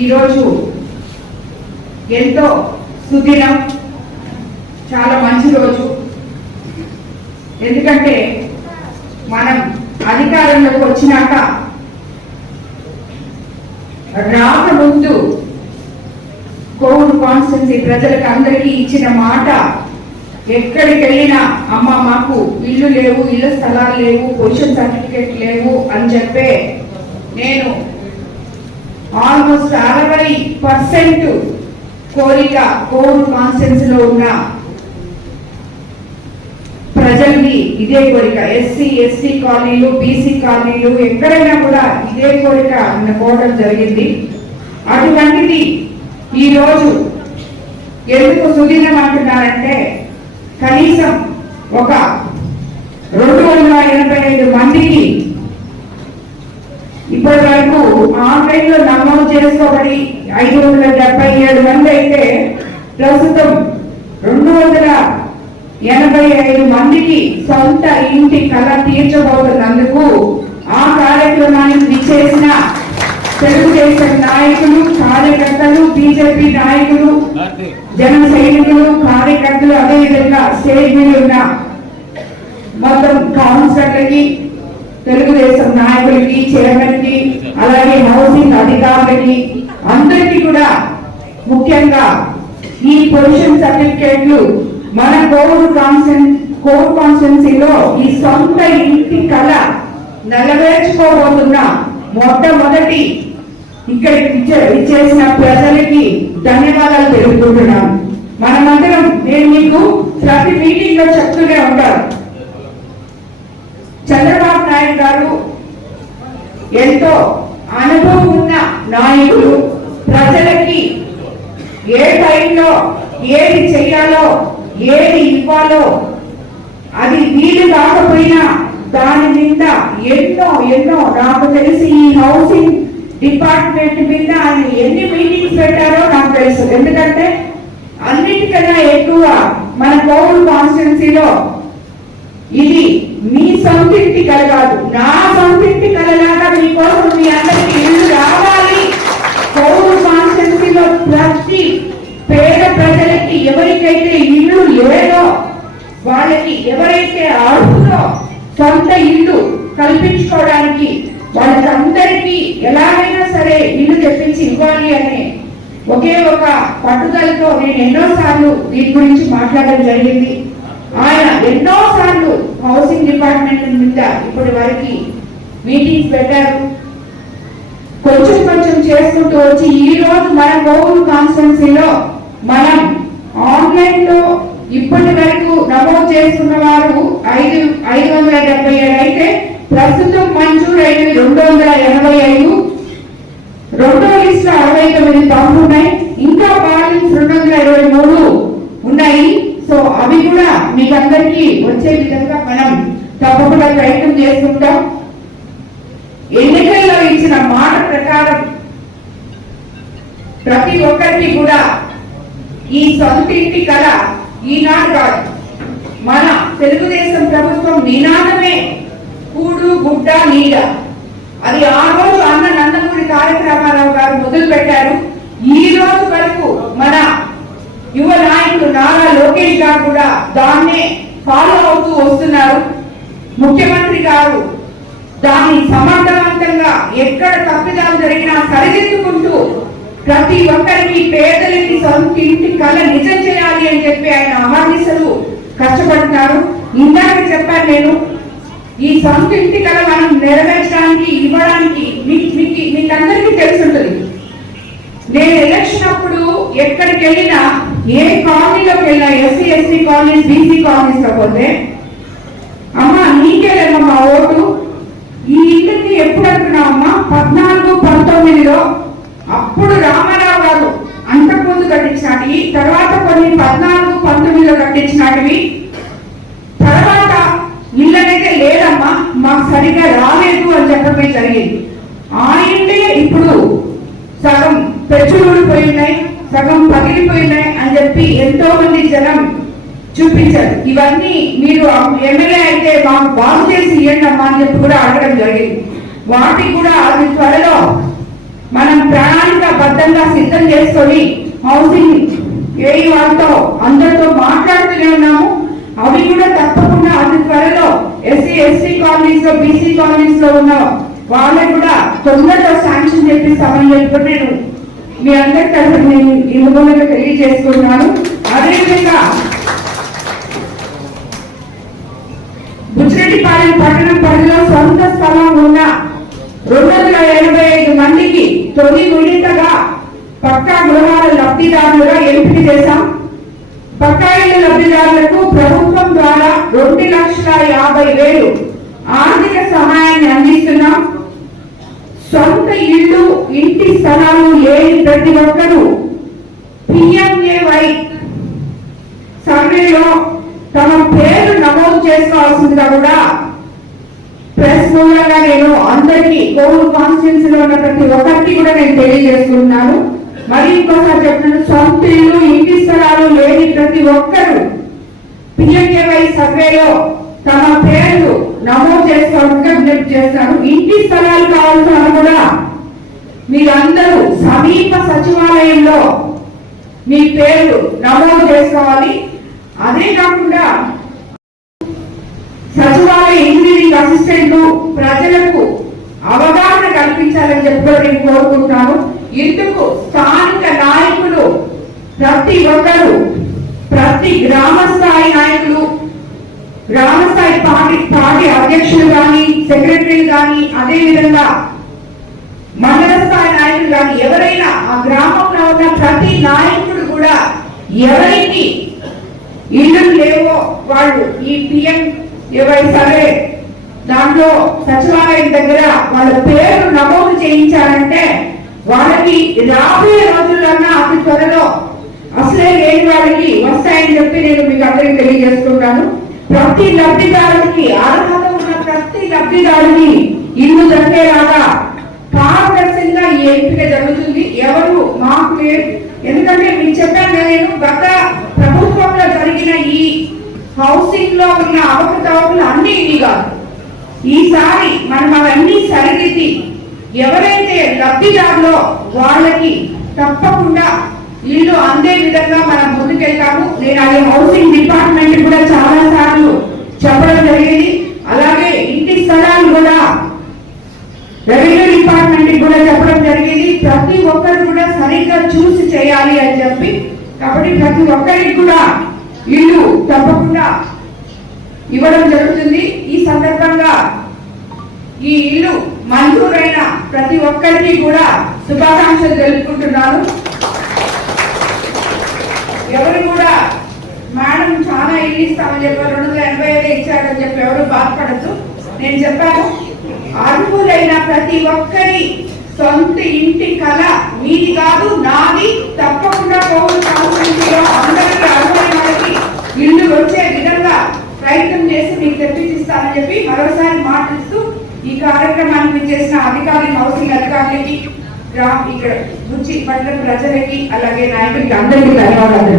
ఈరోజు ఎంతో సుదినం చాలా మంచి రోజు. ఎందుకంటే మనం అధికారంలోకి వచ్చినాక రాకముందు కోవిడ్ కాన్స్టెన్సీ ప్రజలకు అందరికీ ఇచ్చిన మాట ఎక్కడికి వెళ్ళినా అమ్మ మాకు ఇల్లు లేవు ఇల్లు స్థలాలు లేవు పొజిషన్ సర్టిఫికేట్ లేవు అని చెప్పే నేను ఆల్మోస్ట్ అరవై పర్సెంట్ కోరిక కోర్ కాన్స్టెన్సీ లో ఉన్న ప్రజల్ని ఇదే కోరిక. ఎస్సీ ఎస్టీ కాలనీలు బీసీ కాలనీలు ఎక్కడైనా కూడా ఇదే కోరిక కోవడం జరిగింది. అటువంటిది ఈ రోజు ఎందుకు సుదీనం అంటున్నారంటే కనీసం ఒక రెండు వందల ఎనభై ఐదు మందికి ఇప్పటి వరకు ఆన్లైన్లో నమోదు చేసుకోబడి ఐదు వందల డెబ్బై ఏడు మంది అయితే ప్రస్తుతం రెండు వందల ఎనభై ఐదు మందికి సొంత ఇంటి కళ తీర్చబోతున్నందుకు ఆ కార్యక్రమానికి విచ్చేసిన తెలుగుదేశం నాయకులు కార్యకర్తలు బీజేపీ నాయకులు జన సైనికులు కార్యకర్తలు అదేవిధంగా స్టేజ్ మీద ఉన్న మొత్తం కౌన్సిలర్లకి తెలుగుదేశం నాయకులకి చైర్మన్కి అలాగే హౌసింగ్ అధికారులకి అందరికీ కూడా ముఖ్యంగా ఈ పొజిషన్ సర్టిఫికేట్లు మన కోర్ కాన్సెన్ కోర్ కాన్స్టెన్సీలో ఈ సొంత ఇంటి కళ నెరవేర్చుకోబోతున్న మొట్టమొదటి ఇక్కడికి ఇచ్చేసిన ప్రజలకి ధన్యవాదాలు తెలుపుకుంటున్నాను. మనమందరం నేను మీకు ప్రతి మీటింగ్లో చెప్తూనే ఉంటారు చంద్రబాబు నాయుడు గారు ఎంతో అనుభవం ఉన్న నాయకుడు ప్రజలకి ఏ టైంలో ఏది చెయ్యాలో ఏది ఇవ్వాలో అది వీలు కాకపోయినా దాని మీద ఎన్నో ఎన్నో నాకు తెలిసి ఈ హౌసింగ్ డిపార్ట్మెంట్ మీద ఆయన ఎన్ని మీటింగ్స్ పెట్టారో నాకు తెలుసు. ఎందుకంటే అన్నిటికన్నా ఎక్కువ మన కోవిడ్ కాన్స్టిట్యున్సీలో ఇది మీ సొంతింటి కల కాదు. నా సొంతింటి కలలాగా మీకోసం మీ అందరికి ఇల్లు రావాలి. కోవిడ్ కాన్స్టిట్యున్సీలో ప్రతి పేద ప్రజలకి ఎవరికైతే ఇల్లు లేదో వాళ్ళకి ఎవరైతే అర్హులో సొంత ఇల్లు కల్పించుకోవడానికి వాళ్ళకందరికీ ఎలాగైనా సరే ఇల్లు తెప్పించి ఇవ్వాలి అనే ఒకే ఒక పట్టుదలతో నేను ఎన్నోసార్లు దీని గురించి మాట్లాడడం జరిగింది. ఆయన ఎన్నో సార్లు హౌసింగ్ డిపార్ట్మెంట్ మీద ఇప్పటి వరకు మీటింగ్స్ పెట్టారు. కొంచెం కొంచెం చేసుకుంటూ వచ్చి ఈ రోజు మన కోవూరు కాన్స్టిట్యున్సీలో మనం ఆన్లైన్లో ఇప్పటి వరకు నమోదు చేసుకున్న వారు ఐదు ఐదు వందల డెబ్బై ఏడు అయితే ప్రస్తుతం మంజూరు అయితే రెండు వందల ఎనభై ఐదు రెండో లిస్ట్ అరవై తొమ్మిది పంపున్నాయి ఇంకా బ్యాలెన్స్ రెండు వందల ఇరవై మూడు అవి కూడా మీకు అందరికీ వచ్చే విధంగా మనం తప్పకుండా ప్రయత్నం చేసుకుంటాం ఎన్నికల్లో ఇచ్చిన మాట ప్రకారం ప్రతి ఒక్కరికి కూడా ఈ సొంతింటి కళ ఈనాడు కాదు. మన తెలుగుదేశం ప్రభుత్వం నినాదమే కూడు గుడ్డ నీడ. అది ఆ రోజు అన్న నందమూరి తారక రామారావు గారు మొదలు పెట్టారు ఈ రోజు వరకు నారా కూడా దాన్నే ఫాలో అవుతూ వస్తున్నారు. ముఖ్యమంత్రి గారు దాన్ని సమర్థవంతంగా ఎక్కడ తప్పిదాలు జరిగినా సరిదిద్దుకుంటూ ప్రతి ఒక్కరికి పేదలకి సొంత ఇంటి కళ నిజం చేయాలి అని చెప్పి ఆయన అహర్నిశలు కష్టపడుతున్నారు. ఇందాక చెప్పాను నేను ఈ సొంత ఇంటి కళ మనం నెరవేర్చడానికి ఇవ్వడానికి మీకు మీకు మీకు అందరికీ తెలుసుంటుంది. నేను ఎలక్షన్ అప్పుడు ఎక్కడికి వెళ్ళినా ఏ కాలనీలోకి వెళ్ళినా SC ST colonies BC colonies పోతే అమ్మా నీకేలేమ్మా మా ఓటు. ఈ ఇల్లుకి ఎప్పుడు అంటున్నావమ్మా పద్నాలుగు పంతొమ్మిదిలో అప్పుడు రామారావు గారు అంతకుముందు కట్టించినటివి తర్వాత కొన్ని పద్నాలుగు పంతొమ్మిదిలో కట్టించినాటివి. తర్వాత ఇల్లనైతే లేదమ్మా మాకు సరిగా రాలేదు అని చెప్పడమే జరిగింది. ఆ ఇల్లే ఇప్పుడు సగం పెచ్చులుడిపోయి ఉన్నాయి. చూపించారు. ఇవన్నీ మీరు ఎమ్మెల్యే అయితే మాకు బాగు చేసి ఇవ్వండి అమ్మా అని చెప్పి కూడా అడగడం జరిగింది. వాటికి కూడా అది త్వరలో మనం ప్రణాళికాబద్ధంగా సిద్ధం చేసుకొని హౌసింగ్ ఏ వాళ్ళతో అందరితో మాట్లాడుతూనే ఉన్నాము. అవి కూడా తప్పకుండా అతి త్వరలో ఎస్సీ ఎస్సీ కాలనీస్లో బీసీ కాలనీస్లో ఉన్న వాళ్ళకి కూడా తొందరగా శాంక్షన్ చెప్పిస్తామని చెప్పి నేను మీ అందరి తరఫున నేను ఈ మూలంగా తెలియజేసుకున్నాను అదేవిధంగా బుచ్చిరెడ్డిపాలెం పట్టణం పరిధిలో సొంత స్థలం ఉన్న రెండు వందల ఎనభై ఐదు మందికి తొలి విడతగా పక్కా గృహాల లబ్ధిదారులుగా ఎంపిక చేశాం. పక్కా ఇళ్ళ లబ్ధిదారులకు ప్రభుత్వం ద్వారా రెండు లక్షల యాభై వేలు ఆర్థిక సహాయాన్ని అందిస్తున్నాం. సొంత ఇల్లు ఇంటి స్థలాలు లేని ప్రతి ఒక్కరూ పిఎంఏవై సర్వేలో తమ పేరు నమోదు చేసుకోవాల్సిందిగా కూడా ప్రెస్ మూలంగా నేను అందరికీ కోవిడ్ కాన్స్టిట్యూన్సీ లో ఉన్న ప్రతి ఒక్కరికి కూడా నేను తెలియజేస్తున్నాను. మరి ఇంకోసారి చెప్తున్నాను సొంత ఇల్లు ఇంటి స్థలాలు లేని ప్రతి ఒక్కరూ పిఎంకేవై సర్వేలో తమ పేర్లు నమోదు చేసుకోవాలని విజ్ఞప్తి చేస్తాను ఇంటి స్థలాలు కావాల్సిన కూడా మీరందరూ సమీప సచివాలయంలో మీ పేర్లు నమోదు చేసుకోవాలి. అదే కాకుండా సచివాలయ ఇంజనీరింగ్ అసిస్టెంట్లు ప్రజలకు అవగాహన కల్పించాలని చెప్పి నేను కోరుకుంటున్నాను. ఇందుకు స్థానిక నాయకులు ప్రతి ఒక్కరు ప్రతి గ్రామ స్థాయి నాయకులు గ్రామ స్థాయి పార్టీ పార్టీ అధ్యక్షులు కానీ సెక్రటరీ కానీ అదే విధంగా మండల స్థాయి నాయకులు కానీ ఎవరైనా ఆ గ్రామంలో ఉన్న ప్రతి నాయకుడు కూడా ఎవరికి ఇళ్ళు లేవో వాళ్ళు ఈ పిఎం ఎవరి సరే. దాంట్లో సచివాలయం దగ్గర వాళ్ళ పేరు నమోదు చేయించారంటే వాళ్ళకి రాబోయే రోజుల్లోనా అతి త్వరలో అసలే లేని వాళ్ళకి వస్తాయని చెప్పి నేను మీకు అందరికి తెలియజేస్తున్నాను ప్రతి లబ్ధిదారునికి అర్హత ఉన్న ప్రతి లబ్ధిదారుని ఇల్లు దక్కేలాగా పారదర్శకంగా ఈ ఎంపిక జరుగుతుంది. ఎవరు మాకు లేదు ఎందుకంటే మీకు చెప్పాను నేను గత ప్రభుత్వంలో జరిగిన ఈ హౌసింగ్లో ఉన్న అవకతవకలు అన్ని ఇవి కాదు. ఈసారి మనం అవన్నీ సరిదిద్ది ఎవరైతే లబ్ధిదారులో వాళ్ళకి తప్పకుండా ఇల్లు అందే విధంగా మనం ముందుకెళ్తాము. నేను అది హౌసింగ్ డిపార్ట్మెంట్ కూడా చాలా సార్లు చెప్పడం జరిగింది. అలాగే ఇంటి స్థలాలు కూడా రెవెన్యూ డిపార్ట్మెంట్ కూడా చెప్పడం జరిగింది. ప్రతి ఒక్కరు కూడా సరిగ్గా చూసి చేయాలి అని చెప్పి. కాబట్టి ప్రతి ఒక్కరికి కూడా ఇల్లు తప్పకుండా ఇవ్వడం జరుగుతుంది. ఈ సందర్భంగా ఈ ఇల్లు మంజూరైన ప్రతి ఒక్కరికి కూడా శుభాకాంక్షలు తెలుపుకుంటున్నాను. ఎవరు కూడా మేడం చాలా ఇల్లు ఇస్తామని చెప్పారు రెండు వందల ఎనభై ఐదు ఇచ్చారని చెప్పి ఎవరు బాధపడద్దు. నేను చెప్పాను అర్హులైన ప్రతి ఒక్కరి సొంత ఇంటి కళ మీది కాదు నాది. తప్పకుండా కోవిడ్ అందరికీ ఇల్లు వచ్చే విధంగా ప్రయత్నం చేసి మీకు తెప్పించిస్తానని చెప్పి మరోసారి మాటిస్తూ ఈ కార్యక్రమానికి చేసిన అధికారి హౌసింగ్ అధికారులకి గ్రామ ఇక్కడ నుంచి పట్టణ ప్రజలకి అలాగే నాయకులకి అందరికీ ధన్యవాదాలు